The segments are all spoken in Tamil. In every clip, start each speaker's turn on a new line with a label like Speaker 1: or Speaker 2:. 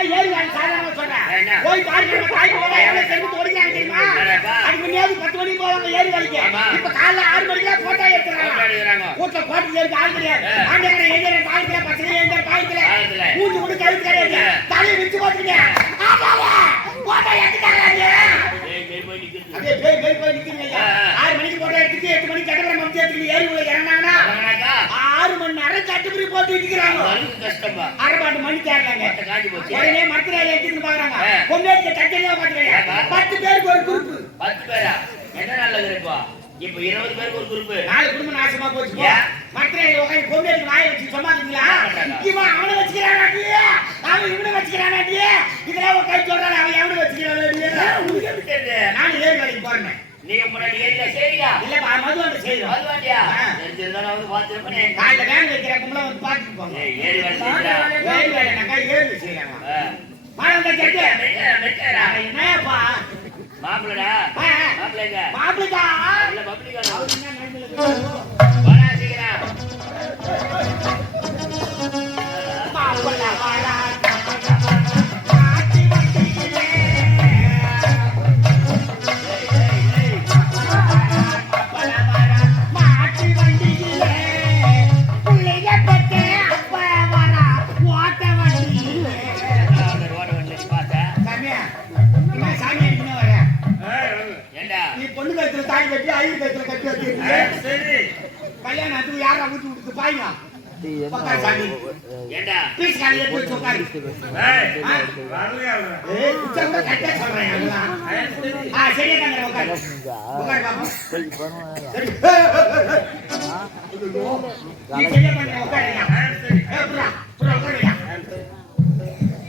Speaker 1: சும்மா ஏறி வாங்க சாதாரணமா சொல்றேன்
Speaker 2: என்ன?
Speaker 1: போய் பாருங்க தாய் போவாங்க எவ்வளவு சென்று ஓடிக்கிறாங்க தெரியுமா? அதுக்கு முன்னாடி பத்து மணிக்கு போவாங்க ஏறி வலிக்கு
Speaker 2: ஆமா.
Speaker 1: இப்ப காலைல ஆறு மணிக்கெல்லாம் போட்டோ
Speaker 2: போட்டோ
Speaker 1: எடுத்துறாங்க. வீட்டுல ஆள் கிடையாது. ஆண்டவரை எழுதுற காலத்துல பசங்க எழுதுற காலத்துல
Speaker 2: காலத்துல.
Speaker 1: மூஞ்சி கூட கழுத்து கிடையாது. தலையை விரிச்சு போட்டுருங்க போட்டோ எடுத்துட்டாங்க
Speaker 2: போய் நிக்குது.
Speaker 1: அப்படியே பேய் பேய் நிக்கிறீங்க. ஆறு மணிக்கு போட்டோ எடுத்துட்டு எட்டு மணிக்கு கட்டபுரம் மம்தி எடுத்துட்டு ஏறி உள்ள இறங்கினாங்கன்னா ஆறு மணி நேரம் கட்டுப்படி போட்டு இருக்கிறாங்க
Speaker 2: கஷ்டம்பா.
Speaker 1: அரைப்பாட்டு மணி தேடுறாங்க. உடனே மரத்துல எடுத்துட்டு பாக்குறாங்க கட்டளையா பாத்துக்கிறேன்
Speaker 2: ஆமா.
Speaker 1: பத்து பேருக்கு ஒரு குரூப்
Speaker 2: பத்து பேரா? என்ன நல்லது இப்போ? இப்போ இருபது பேருக்கு ஒரு குரூப்பு.
Speaker 1: நாலு குடும்பம் நாசமா போச்சு போ.
Speaker 2: ஏன்?
Speaker 1: மரத்துல உட்காந்து பொண்ணேட்டு வாயை வச்சு
Speaker 2: பண்றாங்க?
Speaker 1: இவன் அவனை வச்சுக்கிறானாடி அவன் இவனை வச்சுக்கிறானாடி இதெல்லாம் உட்காந்து சொல்றான் அவன் எவனை வச்சுக்கிறான்
Speaker 2: உனக்கு எப்படி தெரியுது?
Speaker 1: நானும் ஏறி வேலைக்கு போறேன்
Speaker 2: நீங்க முன்னாடி ஏரியா சரியா
Speaker 1: இல்லப்பா மது வந்து ஆ.
Speaker 2: தெரிஞ்சிருந்தா நான் வந்து பார்த்திருப்பேனே.
Speaker 1: காலைல வேன் வைக்கிற கும்பல வந்து பாத்துட்டு போங்க
Speaker 2: ஏறி வேலை.
Speaker 1: ஏறி வேலைனாக்கா ஏறி
Speaker 2: ஆ.
Speaker 1: மழை வந்தா கேட்டு. என்னப்பா
Speaker 2: மாப்பிள்ளடா.
Speaker 1: ஆ, ஆ.
Speaker 2: மாப்பிள்ளை எங்க?
Speaker 1: மாப்பிள்ளைக்கா
Speaker 2: இல்ல,
Speaker 1: நினைக்கல?
Speaker 2: வாடா, சீக்கிரம்.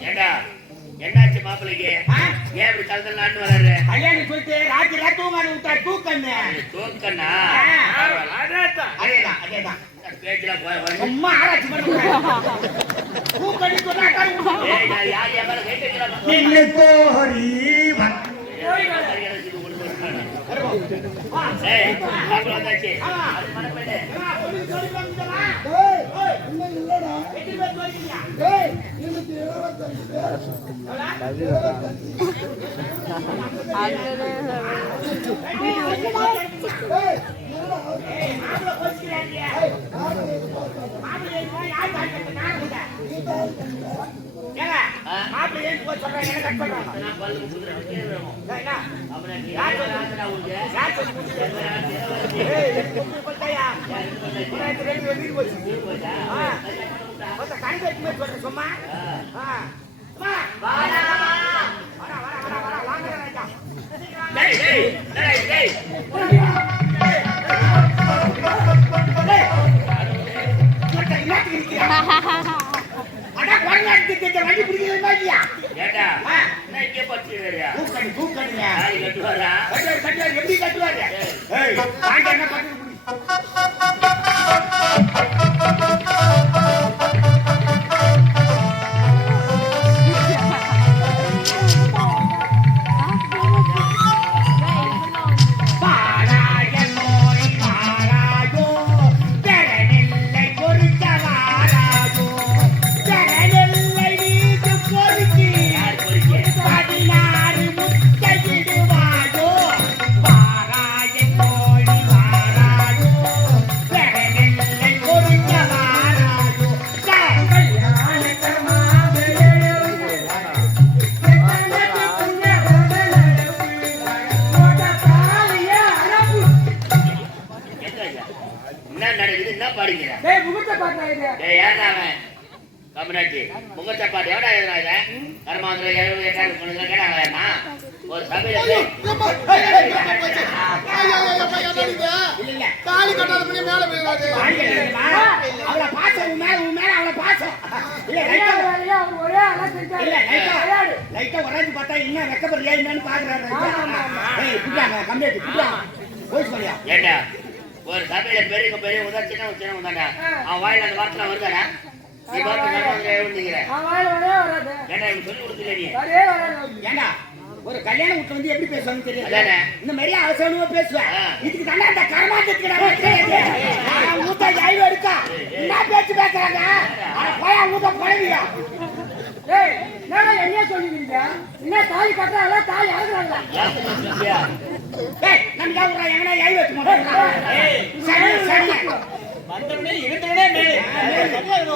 Speaker 2: ஏண்டா? என்னாச்சு மாப்பிள்ளைக்கு? ஏன் இப்படி நாட்டு வர்றாரு
Speaker 1: கல்யாணம் சொல்லிட்டு ராத்திரி தூங்காது விட்டா தூக்கண்ணு சும்மா ஆராய்ச்சி சொன்னா கரு விட்டுரும்.
Speaker 2: ஏய், நான் யார் என் மேல கை வைக்கிறேன்
Speaker 1: நின்னு கோரி வா.
Speaker 2: ஏய், மாப்பிள்ளை வந்தாச்சு. அது மன பெண்ணு.
Speaker 1: ஏம்மா, பொண்ணு சொல்லி வந்துட்டமா? ஏய், எத்தனை பேர் சொல்லிக்கிறீங்க? ஏய், மாப்பிள்ளை கோச்சிக்கிறாங்க. மாப்பிள்ளை ஏறிப்போ, யார் கால் கட்டு? நான் கூட. ஏங்க,
Speaker 2: ஆ?
Speaker 1: மாப்பிள்ளை ஏறி போய் சொல்றாங்க, என்ன கட் பண்றாங்க?
Speaker 2: நான் பல்லு குத்துறேன், கீழே விழும்.
Speaker 1: ஏய், என்ன?
Speaker 2: அப்புறம் நீ யார் மேல ஆசைடா உனக்கு?
Speaker 1: யார் சொல்லி கொடுத்தது? ஏய், எனக்கு கொண்டு போட்டாயா? ரெண்டாயிரத்தி ரெண்டு வெளியே போச்சு. கணக்கு வச்சுமே சொல்றேன், சும்மா. ஆ. அம்மா,
Speaker 2: வாடா.
Speaker 1: வாடா, வாடா, வாடா, வாடா, வாங்க, லைட்டா உறைஞ்சு பார்த்தா இன்னும் வெக்கப்படுறியா என்னன்னு பாக்குறாரு. ஏய் குடியாங்க கம்மியாட்டு குடியாங்க போய் சொல்லியா
Speaker 2: ஏண்டா? ஒரு சபையில பெரிய பெரிய உதவி சின்ன சின்ன உதாண்டா? அவன் வாயில அந்த வார்த்தை வருதாடா? நீ ஏண்டா இப்படி சொல்லி கொடுத்துல நீ?
Speaker 1: ஏண்டா? ஒரு கல்யாண வீட்டுல வந்து எப்படி பேசுவாங்க தெரியாது.
Speaker 2: அதானே.
Speaker 1: இந்த மாதிரி அவசரமா பேசுவேன். இதுக்கு தானே அந்த கர்மாந்தத்துக்கு ஊத்த ஐவ இருக்கா? என்ன பேச்சு பேசுறாங்க? ஆனா போயா ஊத்த பழவியா
Speaker 3: டேய், என்னடா என்னைய சொல்லிக்கிறீங்க? என்ன தாலி கட்டுறாங்களா, தாலி அறுக்குறாங்களா?
Speaker 1: டேய் நம்ம யாவுறா எங்கனா ஏய் வச்சு மாட்டோம் சரி சரி.
Speaker 4: வந்தவனே இருந்தவனே மேலு.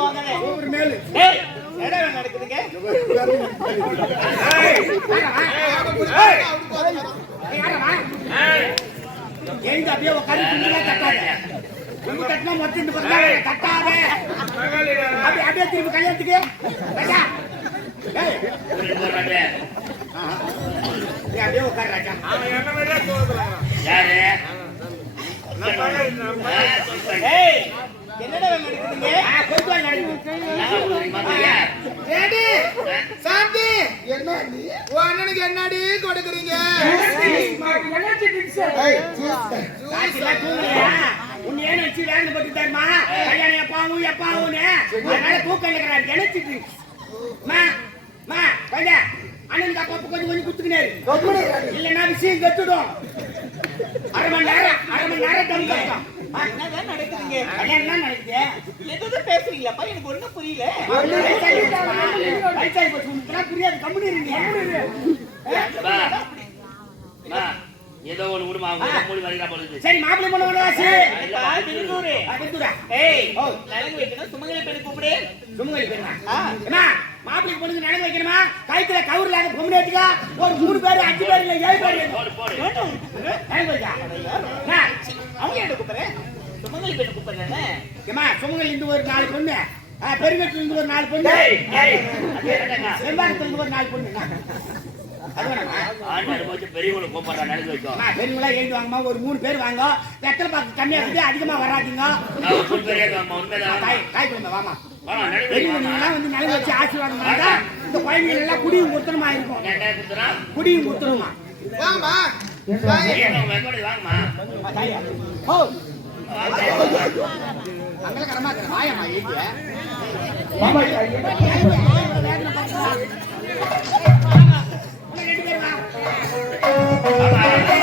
Speaker 5: ஒரு மேலு.
Speaker 4: ஏய் என்னடா நடக்குதுங்க?
Speaker 1: எழுந்து அப்படியே உட்காந்து கும்பிடா தட்டாத? கும்பு தட்டினா மொத்தம் இந்த பக்கம் தான் தட்டாத. அப்படியே அப்படியே திரும்பி கல்யாணத்துக்கு. ராஜா
Speaker 2: யாரு?
Speaker 4: என்னடா
Speaker 5: சாந்தி என்ன உன் அண்ணனுக்கு என்னடி கொடுக்குறீங்க
Speaker 1: உன்னை ஏன் வச்சு வேலை தருமா கல்யாணம் எப்பாவும் எப்பாவும்னு அதனால தூக்கம் இருக்கிறாரு நினைச்சிட்டு மா கொஞ்சம் அண்ணனுக்கு அப்பப்ப கொஞ்சம் கொஞ்சம் குத்துக்கினாரு. இல்லைன்னா விஷயம் கத்துடும் அரை மணி நேரம் அரை மணி நேரம் தம் கட்டும்
Speaker 4: என்னதான் நடக்குதுங்க?
Speaker 1: தான் நடக்குது.
Speaker 4: எதுவும் பேசுறீங்களாப்பா? எனக்கு ஒண்ணும் புரியல.
Speaker 1: புரியாது. கம்பெனி இருங்க.
Speaker 2: ஏதோ ஒண்ணு விடுமா? அவங்க வரைக்கிறா போல இருக்குது.
Speaker 1: சரி மாப்பிள்ளை பொண்ணு
Speaker 4: ஏய். நலங்கு வைக்கணும். சுமங்கலி பெண்ணு கூப்பிடு.
Speaker 1: என்ன மாப்பிள்ளை பொண்ணுக்கு நடந்து வைக்கணுமா? கைத்துல கவுர் இல்லாத ஒரு மூணு பேர் அஞ்சு பேர் இல்ல ஏழு பேர்?
Speaker 4: அவங்க என்ன கூப்பிடுறேன் சுமங்கலி பெண்ணு கூப்பிடுறேன்
Speaker 1: ஏம்மா சுமங்கல் இருந்து ஒரு நாலு பொண்ணு. ஆ, பெருங்கட்டுல இருந்து ஒரு நாலு பொண்ணு.
Speaker 2: ஏய், ஏய், அது என்னடா?
Speaker 1: செம்பாக்கத்துல இருந்து ஒரு நாலு பொண்ணு.
Speaker 2: பெரியவங்களை கூப்பிடுறா நடந்து வைக்கும்
Speaker 1: அம்மா, பெரியவங்களா எழுதி வாங்கம்மா. ஒரு மூணு பேர் வாங்க. வெத்தலை பாக்கு கம்மியா இருக்குது அதிகமா வராதீங்க. காய் குழம்பு வாமா.
Speaker 2: நடந்து
Speaker 1: பெரியவங்கலாம் வந்து நிலம் வச்சு ஆசீர்வாதம் பண்ணா இந்த குழந்தைகள் எல்லாம் குடியும் குத்தனமா இருக்கும்? குடியும் குத்தணுமா
Speaker 5: வாமா.
Speaker 2: வாங்கம்மா
Speaker 1: ஓ மங்களகரமா இருக்கிற வாயம்மா எழுதி ரெண்டு பேர்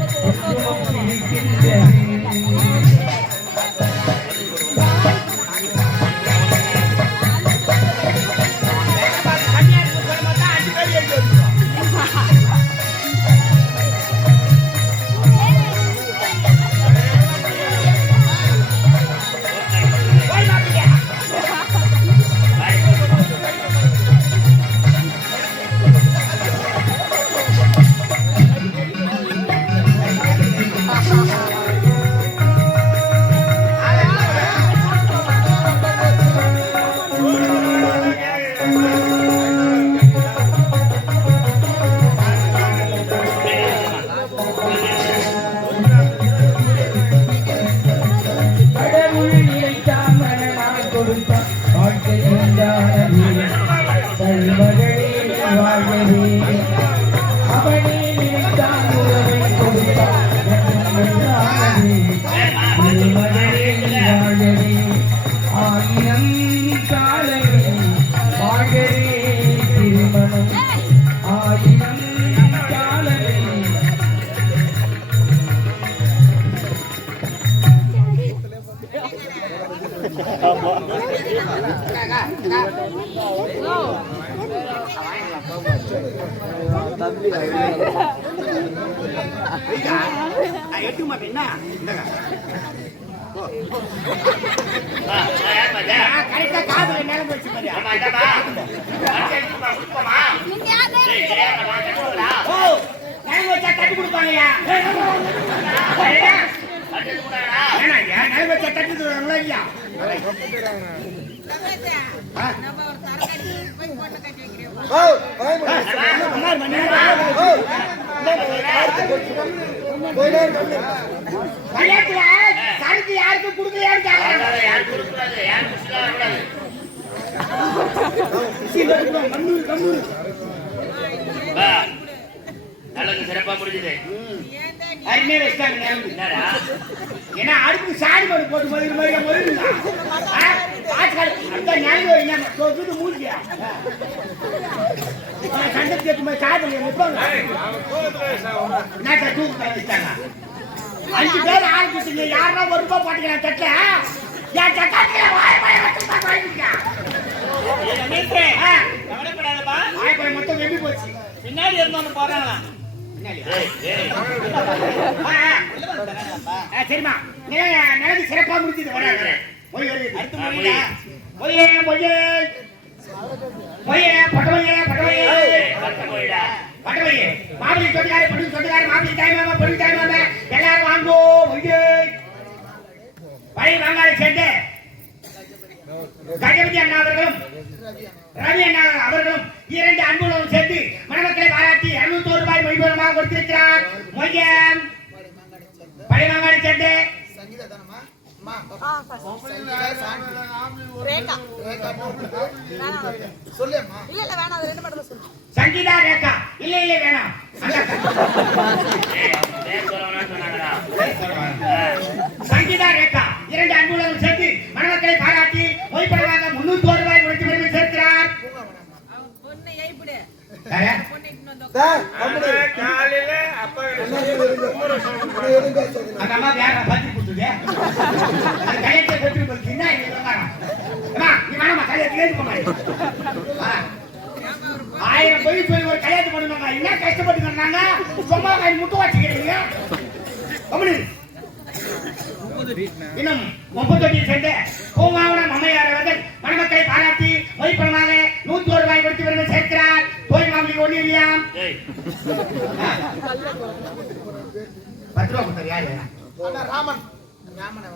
Speaker 1: தட்டு கொடுப்பாங்கய்யா. ஐயா,
Speaker 2: அரிசி எடுத்து கொடுங்கடா.
Speaker 1: தட்டு ஐயா? சரக்கு யாருக்கும் கொடுக்கலையான்னு கேக்குறாங்க.
Speaker 2: நல்லது சிறப்பா முடிஞ்சது
Speaker 1: அருமையா வச்சுட்டாங்க ஏன்னா அடுப்புக்கு சாடி போட்டு போட்டு மொழிகிற மாதிரி மொழிங்களா அடுத்த ஞாயிறு என்ன? சொல்றது மூஞ்சியா? சண்டை கேட்டு போய் சாதனை முப்பாங்க என்ன தூக்கு வச்சுட்டாங்க? அஞ்சு பேர் ஆரம்பிச்சுங்க யாரா ஒரு ரூபாய் போட்டுக்கிறேன் தட்டுல. என் தட்டாட்டில வாய வாய வச்சு வாங்கிக்க
Speaker 4: ரமேஷே, கவலைப்படாதப்பா.
Speaker 1: வாய வாய மொத்தம் வெம்பி போச்சு.
Speaker 4: பின்னாடி.
Speaker 1: ஆ, ஆ. ஆ, சரிம்மா. நில- நிலவு சிறப்பா முடிஞ்சது. பட்டவையே பட்டவையே
Speaker 2: ஏய், பத்த போயிடா.
Speaker 1: பட்டவையே மாப்பிள்ளை சொந்தக்கார பொண்ணு சொந்தக்கார மாப்பிள்ளை தாய் மாமா பொண்ணு தாய் மாமா எல்லாரும் வாங்கோ மொழியே. பழைய வாங்காலை சேர்ந்து கஜபதி அண்ணா அவர்களும் ரவி அண்ணா அவர்களும் இரண்டு அன்புகளும் சேர்த்து மணமக்களை பாராட்டி இருநூத்தோரு ரூபாய் மொழிபூர்வமாக கொடுத்திருக்கிறார். மொய்யன் பழைய வாங்காலை சேர்ந்து
Speaker 6: ரேகா. இல்ல இல்ல வேணாம். அது ரெண்டு மட்டும் சொல்லு.
Speaker 1: சங்கீதா ரேகா. இல்ல இல்ல வேணாம் அந்த அக்கா.
Speaker 2: ஏய், பேர் சொல்லணும்னு சொன்னாங்கடா.
Speaker 1: சங்கீதா ரேகா இரண்டு அன்புகளும் சேர்த்து மணமக்களை பாராட்டி மொழிபூர்வமாக முன்னூத்தோரு ரூபாய் கொடுத்து பெருமை சேர்க்கிறார்
Speaker 6: பொண்ணு ஏய்பிடு
Speaker 1: யாரு?
Speaker 6: பொண்ணு இட்டுன்னு வந்தோம்
Speaker 1: அந்த அம்மா வேற பத்தி கொடுத்துது அது கையத்தை கொட்டி போச்சு என்ன இது விவகாரம்? அம்மா, நீ வேணாம்மா, கல்யாணத்துக்கு ஏத்து போம்மா. ஆ. ஆயிரம் போய் போய் ஒரு கல்யாணம் பண்ணுவாங்க என்ன கஷ்டப்பட்டு பண்ணாங்க சும்மா கை முட்டு வச்சுக்கிறீங்க கம்முனு. இன்னும் முப்பத்தொட்டியை சேர்ந்த பூங்காவனம் அம்மையார் அவர்கள் மணமக்களை பாராட்டி மொழிப்பணமாக நூத்தி ஒரு ரூபாய் கொடுத்து வருவது சேர்க்கிறார் கோயில் மாமலிக்கு ஒண்ணு இல்லையா
Speaker 2: ஏய்,
Speaker 1: பத்து ரூபா கொடுத்தாரு யாரு
Speaker 5: ராமன். ராமன்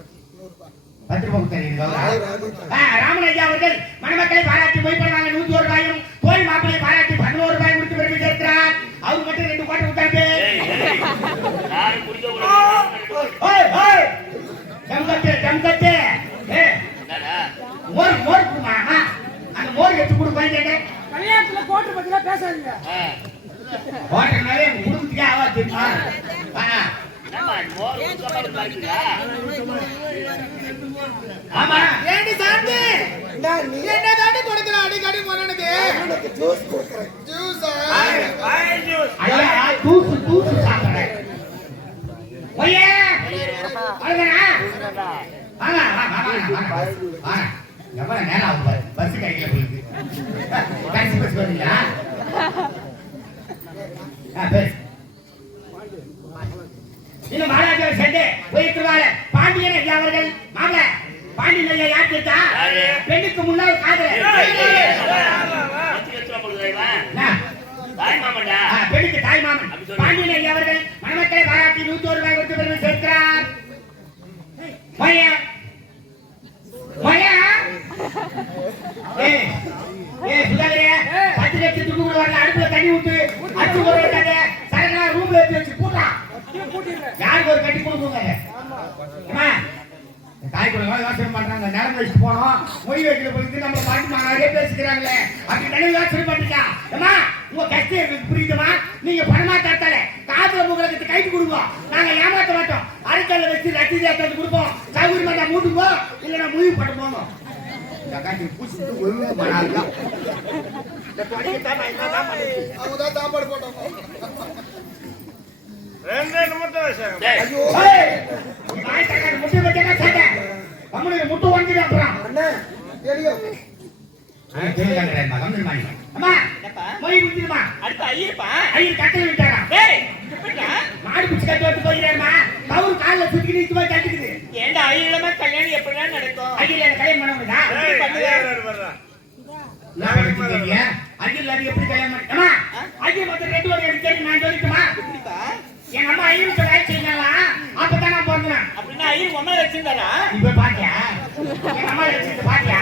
Speaker 1: பத்து ரூபா கொடுத்தாரு ராமன் ஐயா அவர்கள் மணமக்களை பாராட்டி மொழிப்பணமாக நூத்தி ஒரு ரூபாயும் கோயில் மாப்பிளை பாராட்டி பதினோரு ரூபாய் கொடுத்து வருவது சேர்க்கிறார் அவர் மட்டும் ரெண்டு கோட்டை கொடுத்தாரு. ஜம்கட்டு ஜம்கட்டு? மோர் மோர் குடுமா அந்த மோர் எடுத்து கொடுப்பாங்க கேட்டேன்
Speaker 3: கல்யாணத்துல கோட்டு பத்தினா பேசாதீங்க.
Speaker 2: ஆ.
Speaker 1: ஹோட்டல்னாலே குடும்பத்துக்கே ஆவா தெரியுமா? ஆ,
Speaker 2: என்னம்மா, மோர் ஊத்தாம இருக்காங்களா?
Speaker 1: ஆமா
Speaker 5: ஏண்டி சாந்தி என்ன தாண்டி கொடுக்குற அடிக்கடி மன்னனுக்கு ஜூஸ்
Speaker 1: ஐயா தூசு தூசு சாப்பிடுறேன் ஒய்யே அழுகனா வாங்க வாங்க வாங்க வாங்க வாங்க எவ்வளவு நேரம் ஆகும் பாரு பஸ் கையில போயிருக்கு கடைசி பஸ் வரீங்களா ஆ பேசு இன்னும் மகாராஜாவை சேர்ந்து உயிர்த்துவார பாண்டியன் ஐயா அவர்கள் மாமல பாண்டியன் ஐயா யார்? கேட்டா? பெண்ணுக்கு முன்னால் காதல பெண்ணுக்கு தாய் மாமன். பாண்டியன் ஐயா அவர்கள் மணமக்களை பாராட்டி நூத்தி ஒரு ரூபாய் கொடுத்து பெருமை சேர்க்கிறார். சுதாகரே பத்து லட்சம் துண்டு கூட வரல அடுப்புல தண்ணி ஊத்து அச்சு சரக்கெல்லாம் ரூம்ல எடுத்து வச்சு பூட்டா யாருக்கு ஒரு கட்டி கொடுக்குங்க அம்மா தாய் கூட யோசனை பண்றாங்க. நேரம் வச்சுட்டு போனோம். மொழி வைக்கிற பொழுது நம்ம பாட்டு நிறைய பேசிக்கிறாங்களே. அப்படி தானே யோசனை பண்ணிட்டா அம்மா உங்க கஷ்டம் எங்களுக்கு புரியுதுமா நீங்க பணமா தரத்தல காதுல முகலத்துக்கு கைட்டு கொடுப்போம் நாங்க ஏமாத்த மாட்டோம். அரைக்கல்ல வச்சு ரத்தி தேர்த்து கொடுப்போம். வீட்டுக்கு போ இல்லைன்னா மூவி பண்ண போங்க. இந்த
Speaker 5: அவங்க தான் சாப்பாடு போட்டோம்.
Speaker 4: ரெண்டு ரெண்டு மட்டும் வச்சாங்க
Speaker 2: டேய்,
Speaker 1: ஏய், நீ வாய் தக்காளி முட்டை வைக்கனா சட்டை கம்முனு முட்டை வாங்கிடு அப்புறம்.
Speaker 5: அண்ணே தெரியும்.
Speaker 1: அம்மா
Speaker 4: என்னப்பா?
Speaker 1: மொய் குடிச்சிருமா
Speaker 4: அடுத்து ஐயப்பா
Speaker 1: ஐயர் கட்டளை விட்டாரா?
Speaker 4: டேய் எப்படிடா
Speaker 1: மாடு பிடிச்சி கட்டி வந்து போயிருமா கவுரு காலில் சுத்திக்கிட்டு நிற்க போய் தட்டுக்குது.
Speaker 4: ஏன்டா ஐயிலமா கல்யாணம் எப்படிடா நடக்கும்?
Speaker 1: ஐயர் எனக்கு கல்யாணம் பண்ண முடியுதா?
Speaker 4: எப்படி
Speaker 1: ஐயர் அது எப்படி கல்யாணம் பண்ணி அம்மா ஐயர் மொத்தம் ரெண்டு வரை எனக்கு தெரியும்? நான் சொல்லிட்டுமா? எங்க அம்மா ஐயருக்கு வேலை செய்யலாம் அப்பதான் நான் பிறந்தேன்?
Speaker 4: அப்படின்னா ஐயர் உண்மை வச்சிருந்தாரா?
Speaker 1: இப்ப பாத்தியா? எங்க அம்மா வச்சுட்டு பாத்தியா?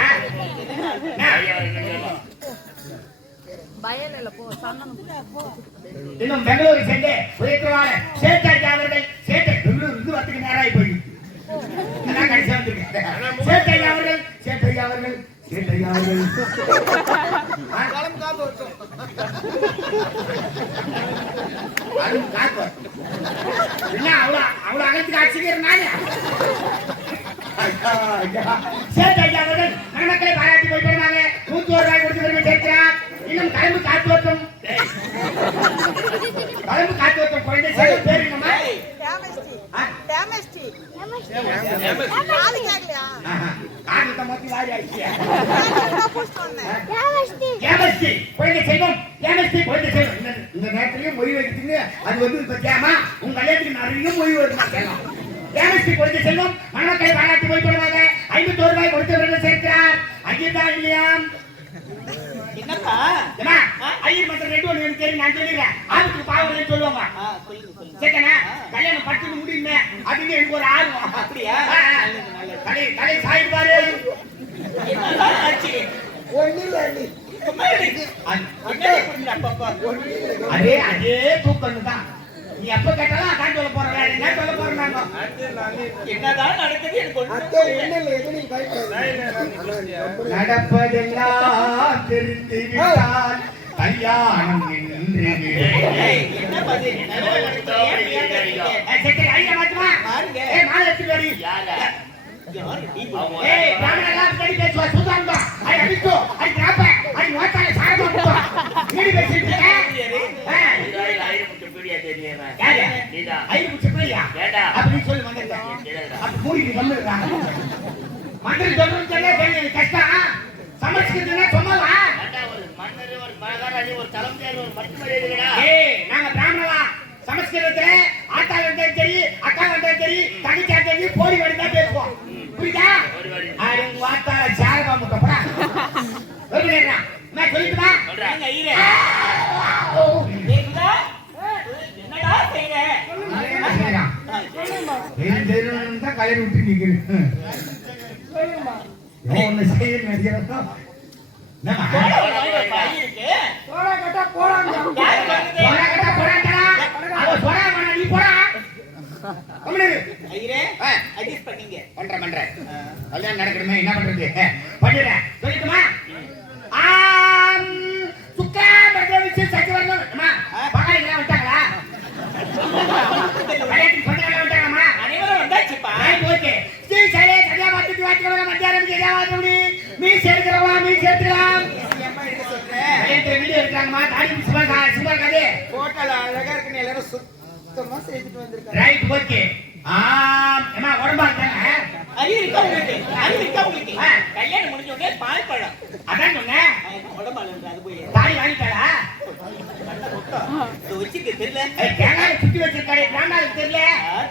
Speaker 1: இன்னும் பெங்களூரு சென்று உயர்த்துவாங்க சேட்டாஜி அவர்கள் சேட்டை பெங்களூர் இருந்து வரத்துக்கு நேரம் ஆகி போய் நான் கடைசி வந்திருக்கேன் சேட்டையா அவர்கள் சேட்டையா அவர்கள் சேட்டையா அவ்வளவு அகத்துக்கு ஆட்சிக்கிறேன் நானு மணமக்களை பாராட்டி நூத்தி ஒரு ரூபாய் கொடுத்து சேர்க்கிறார் இன்னும் காத்து காத்து குழந்தை என்னம்மா
Speaker 6: டேமேஜ்
Speaker 1: ஆ?
Speaker 6: டேமேஜ்
Speaker 1: வாரி ஆயிடுச்சு.
Speaker 6: போஸ்ட் வந்தேன்
Speaker 1: கேமஸ்ட்ரி, குழந்தை செல்வம், கேமஸ்ட்ரி, குழந்தை இந்த- மொய் அது வந்து இப்ப கேமா, உங்க கல்யாணத்துக்கு நிறைய மொய் வருமா செல்லம். கேமஸ்ட்ரி, குழந்தை செல்வம், மணமக்களை பாராட்டி போய் போடுவாங்க. ஐம்பத்தோரு ரூபாய் கொடுத்தவர்கள் சேர்க்கிறார். ஐயர்தான் இல்லையா?
Speaker 4: என்னப்பா?
Speaker 1: ஐயர் மற்ற ரெண்டு ஒண்ணு எனக்கு தெரியும், நான் சொல்லிடுறேன். ஆளுக்கு பாவம்னு சொல்லுவாங்க.
Speaker 4: ஆ, சொல்லுங்க சொல்லுங்க.
Speaker 1: சரிதானே? கல்யாணம் பட்டுன்னு முடியுமே அப்படின்னு எனக்கு ஒரு ஆர்வம்.
Speaker 4: அப்படியா?
Speaker 1: தலை தலை சாய்ப்பாரு
Speaker 5: ஒண்ணு இல்ல
Speaker 1: அதே அதே தூக்கம் தான் நீ எப்ப கேட்டாலும் அதான் சொல்ல போற வேற என்ன சொல்ல நாங்க
Speaker 4: என்னதான் நடக்குது எனக்கு
Speaker 1: நடப்பதெல்லாம் தெரிந்து விட்டால் கல்யாணம் என்று
Speaker 4: என்ன பதில்?
Speaker 1: ஐயா மாத்துமா. ஏ மாலை எடுத்து வாடி.
Speaker 2: யாரா?
Speaker 4: யாரு? நீ?
Speaker 2: அவங்க
Speaker 4: போடு.
Speaker 1: ஏய் பிராமண எல்லாம் கடி பேசுவா. சுதாந்தா ஐ அடிக்கோ ஐ கிராப்ப ஐ நோட்டால சாரமா போவா நீடி பேசிட்டு
Speaker 2: ஆயிரம்
Speaker 1: யாரு?
Speaker 2: நீதான்.
Speaker 1: ஐ முச்சு பிள்ளையா
Speaker 2: ஏண்டா?
Speaker 1: அப்படி சொல்லி மூடிட்டு மந்திரி கஷ்டம். சமைச்சுக்கிறதுனா
Speaker 2: ஏண்டா, ஒரு மன்னர், ஒரு மகாராஜா, ஒரு தலைமையார், ஒரு இல்லைடா?
Speaker 1: ஏய் நாங்க பிராமணவா? சமஸ்கிருதத்துல ஆத்தா வந்தாலும் சரி அக்கா வந்தாலும் சரி தங்கச்சா சரி போடி வடி தான் பேசுவோம். புரியுதா? உங்க வார்த்தால சாரபா முட்டப்படா நான் சொல்லிட்டுமா
Speaker 2: சொல்றா.
Speaker 4: ஏங்க, ஐயரே. கேக்குதா? என்னடா செய்ற?
Speaker 1: என்ன செய்யறான்
Speaker 4: ஆ, சரி.
Speaker 1: ஏன் செய்யணும்னு தான் கலையை விட்டு நிக்கிறேன் ஒன்னு செய்ய நினைக்கிறோம் என்னம்மா?
Speaker 4: போடா, வாங்கிட்டு வா, ஐயருக்கு.
Speaker 3: போடா கட்டா போடாங்க
Speaker 4: யாரு சொன்னது?
Speaker 1: போடா கட்டா போடாண்டா. அவ போடா வேணா, நீ போடா கம்முனு இரு.
Speaker 4: ஐயரே,
Speaker 1: ஆ.
Speaker 4: adjust பண்ணீங்க.
Speaker 1: பண்றேன் பண்றேன் கல்யாணம் நடக்கணுமே என்ன பண்றது பண்ணிடுறேன் சொல்லிட்டுமா ஆம் சுக்கா பிரதேவிச்சு சச்சிவரணும் அம்மா பகாரிலாம் வந்துட்டாங்களா கல்யாணத்துக்கு சொந்தக்காரங்க வந்துட்டாங்கம்மா
Speaker 4: அனைவரும் வந்தாச்சுப்பா.
Speaker 1: ரைட் ஓகே ஸ்ரீ சலே சரியா பார்த்துட்டு வாட்சிக்கிறவங்க மத்தியானம் சரியா வாட்சி மீஸ் எடுக்கிறவா மீஸ் எடுத்துக்கலாம்
Speaker 4: ஏம்மா எடுக்க சொல்ற?
Speaker 1: கல்யாணத்துல வீடியோ எடுக்கிறாங்கம்மா தாடி சும்மா சும்மா இருக்காது
Speaker 5: போட்டோல அழகா இருக்குன்னு எல்லாரும் சுத்தமா செய்துட்டு வந்திருக்காங்க
Speaker 1: ரைட் ஓகே ஆம் அம்மா உடம்பா இருக்காங்க
Speaker 4: அறிவு இருக்கா உங்களுக்கு? அறிவு இருக்கா உங்களுக்கு?
Speaker 1: ஆ.
Speaker 4: கல்யாணம் முடிஞ்ச உடனே பால் பழம்.
Speaker 1: அதான் சொன்னேன்
Speaker 4: அவன் உடம்பாலன்ற அது போய்
Speaker 1: தாடி வாங்கிட்டாளா
Speaker 4: இதை வச்சுக்க தெரியல
Speaker 1: ஏய், தேங்காய் சுத்தி வச்சிருக்காரு தெரியல?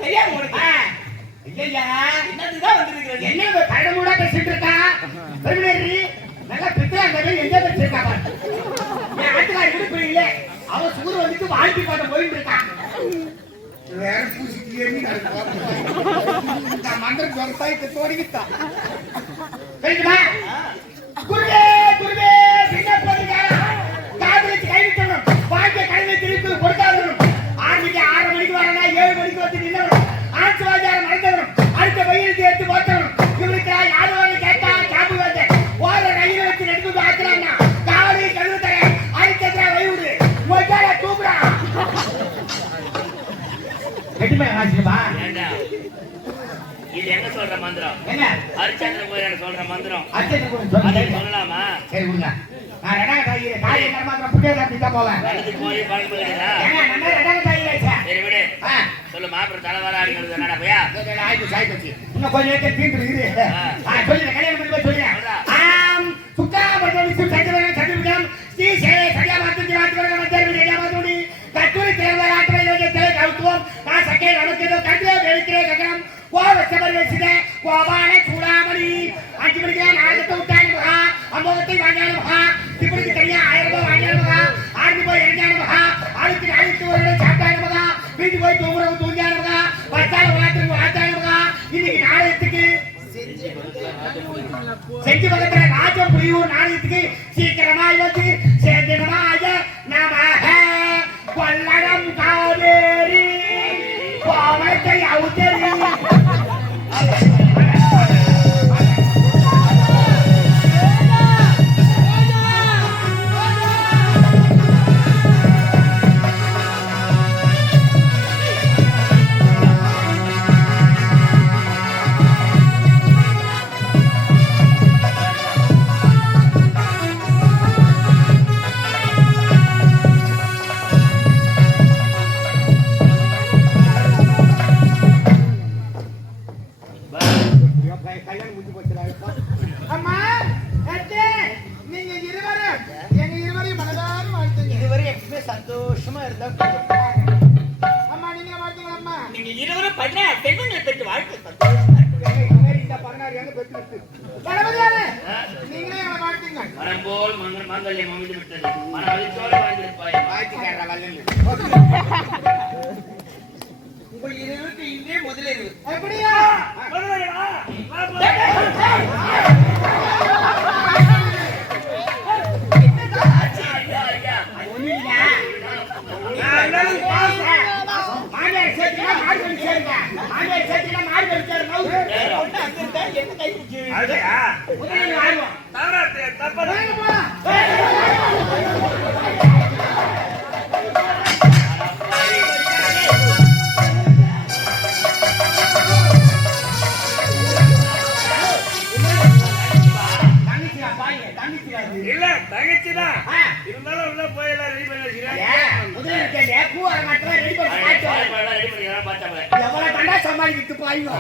Speaker 4: தெரியாது உனக்கு.
Speaker 1: ஆ, இல்லையா?
Speaker 4: என்னதுதான் வந்திருக்கிறது?
Speaker 1: என்ன இவ கழுமூடா பேசிட்டு இருக்கா? பெருமினரி நல்லா பித்தளா இருந்தாலும் எங்க வச்சிருக்கா பாரு. என் ஆட்டுக்காரி இடுப்பு இல்ல அவ சுகுரு வந்துட்டு வாழ்க்கை பாட்ட போயிட்டு இருக்கான் வேற நான் தோடிக்கிட்டான் குருவே குருவே கட்டிமே வாசிக்கப்பா?
Speaker 2: இது எங்க சொல்ற மந்திரம்?
Speaker 1: என்ன?
Speaker 2: ஹரிச்சந்திர கோயில் சொல்ற மந்திரம்? அதை
Speaker 1: சொல்லு
Speaker 2: சொல்லலாமா?
Speaker 1: சரி விடுங்க நான் ரெண்டாவது தாயி தாயை கர்மாத்திர புண்ணிய காப்பி தான் போவேன்.
Speaker 2: வலது போய் பழம்பு கிடையாதா
Speaker 1: ஏங்க நம்ம ரெண்டாவது தாயி ஆச்சா?
Speaker 2: சரி விடு.
Speaker 1: ஆ.
Speaker 2: சொல்லு மாப்பிள்ளை தலைவரா அடிக்கிறது என்னடா பையா?
Speaker 1: ஆயிப்போச்சு ஆயிப்போச்சு. இன்னும் கொஞ்சம் நேரத்தில் தீர்ந்து இரு. ஆ சொல்லுங்க கல்யாணம் நான் சக்கை நடக்கிறதோ கண்டிப்பா வெடிக்கிறே ககனம் கோவ சபரி வச்சுத சூடாமணி. அஞ்சு மணிக்கு நாளைக்கு விட்டாங்க மகா. அம்பகத்தை வாங்கினாலும் மகா. இப்படிக்கு தனியா ஆயிரம் ரூபாய் வாங்கினாலும் மகா. ஆறு போய் இறங்கினாலும் மகா. ஆளுக்கு நாளைக்கு ஒரு இடம் சாப்பிட்டாங்க மகா. வீட்டுக்கு போய் தூங்குறவங்க தூங்கியாங்க மகா. பத்தாள் விளையாட்டு விளையாட்டாங்க மகா. இன்னைக்கு நாளையத்துக்கு செஞ்சு பக்கத்துல ராஜ புரியும் நாளையத்துக்கு சீக்கிரமா வந்து
Speaker 5: அம்மா அத்தே நீங்க இருவரும் எங்க இருவரையும் மனதார வாழ்த்துங்க.
Speaker 4: இதுவரை எப்பவுமே சந்தோஷமா இருந்தா
Speaker 5: அம்மா நீங்க வாழ்த்துங்க அம்மா.
Speaker 4: நீங்க இருவரும் பண்ண பெண்களை பெற்று.
Speaker 5: தளபதியாரே நீங்களே வாழ்த்துங்க.
Speaker 2: மரம் போல் மங்கள் மாங்கல்யம் அமைந்து விட்டது மனமளிச்சோடு வாழ்ந்திருப்பாய்.
Speaker 1: வாழ்த்துக்காரா வல்லல் மாமியார் சேர்த்துனா
Speaker 7: வர மாட்டேன் ரெடி பண்ணி
Speaker 2: பாய்வா